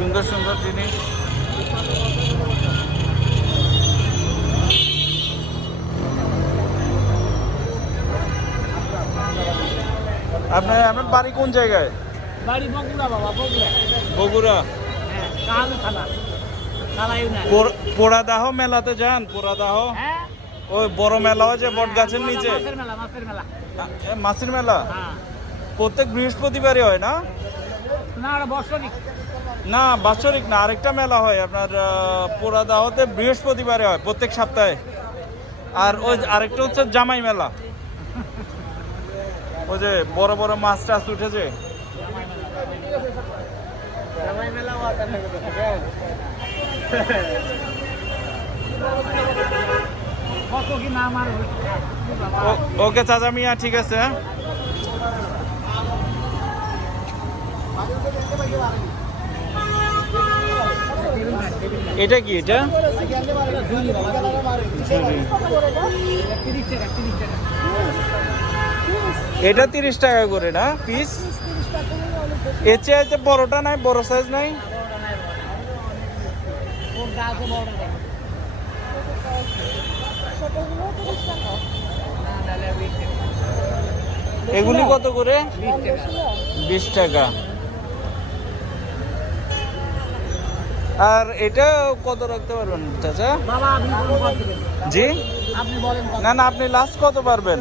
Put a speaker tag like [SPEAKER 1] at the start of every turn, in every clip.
[SPEAKER 1] সুন্দর সুন্দর জিনিস। আপনার আপনার বাড়ি কোন জায়গায়?
[SPEAKER 2] বাড়ি বগুড়া বাবা বগুড়া।
[SPEAKER 1] বগুড়া।
[SPEAKER 2] হ্যাঁ
[SPEAKER 1] পোড়াদাহ মেলাতে যান পোড়াদাহ?
[SPEAKER 2] হ্যাঁ।
[SPEAKER 1] ওই বড় মেলা হয় যে বট গাছের
[SPEAKER 2] হ্যাঁ,
[SPEAKER 1] নিচে।
[SPEAKER 2] মাছের মেলা
[SPEAKER 1] এ, মাছের মেলা?
[SPEAKER 2] হ্যাঁ।
[SPEAKER 1] প্রত্যেক বৃহস্পতিবারই হয় না?
[SPEAKER 2] না
[SPEAKER 1] বাৎসরিক না আরেকটা মেলা হয় আপনার পোড়াদাহতে বৃহস্পতিবারে হয় প্রত্যেক সপ্তাহে। আর ওই আরেকটা হচ্ছে জামাই মেলা। ওই যে বড় বড় মাছ টাছ উঠেছে। ওকে চাচা মিয়া ঠিক আছে হ্যাঁ? এটা কি এটা? এটা তিরিশ টাকা করে না পিস এর চেয়ে বড়টা নাই, বড় সাইজ নাই? এগুলি কত করে?
[SPEAKER 2] বিশ টাকা
[SPEAKER 1] বিশ টাকা আর এটা কত রাখতে পারবেন চাচা?
[SPEAKER 2] বাবা আপনি কোন কত দিবেন?
[SPEAKER 1] জি?
[SPEAKER 2] আপনি বলেন কত
[SPEAKER 1] না না আপনি লাস্ট কত পারবেন।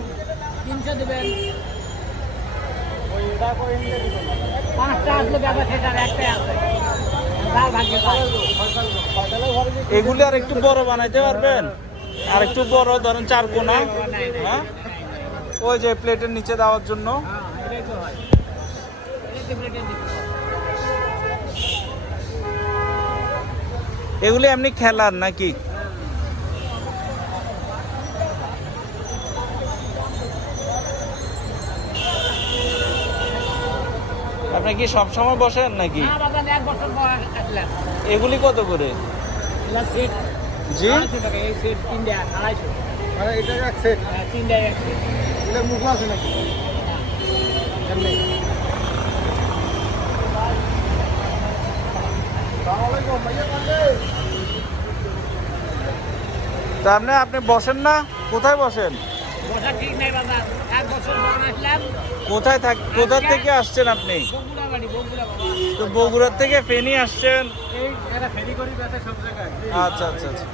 [SPEAKER 1] এগুলি আর একটু বড় বানাইতে পারবেন? আর একটু বড় ধরেন চার কোনা। হ্যাঁ? ওই যে প্লেটের নিচে দেওয়ার জন্য। এগুলি এমনি খেলার নাকি? আপনি কি সব সময় বসেন নাকি। এগুলি কত করে? জি?
[SPEAKER 2] এই সেট তিনটে আড়াইশো।
[SPEAKER 3] এটা এক সেট
[SPEAKER 2] হ্যাঁ, তিনটায় এক সেট।
[SPEAKER 3] এটা মুখ আছে নাকি? এমনি সালামালাইকুম
[SPEAKER 1] তা আপনি বসেন না? কোথায় বসেন? কোথায় থাক কোথা থেকে আসছেন আপনি। তো বগুড়ার থেকে ফেনী আসছেন। আচ্ছা আচ্ছা আচ্ছা।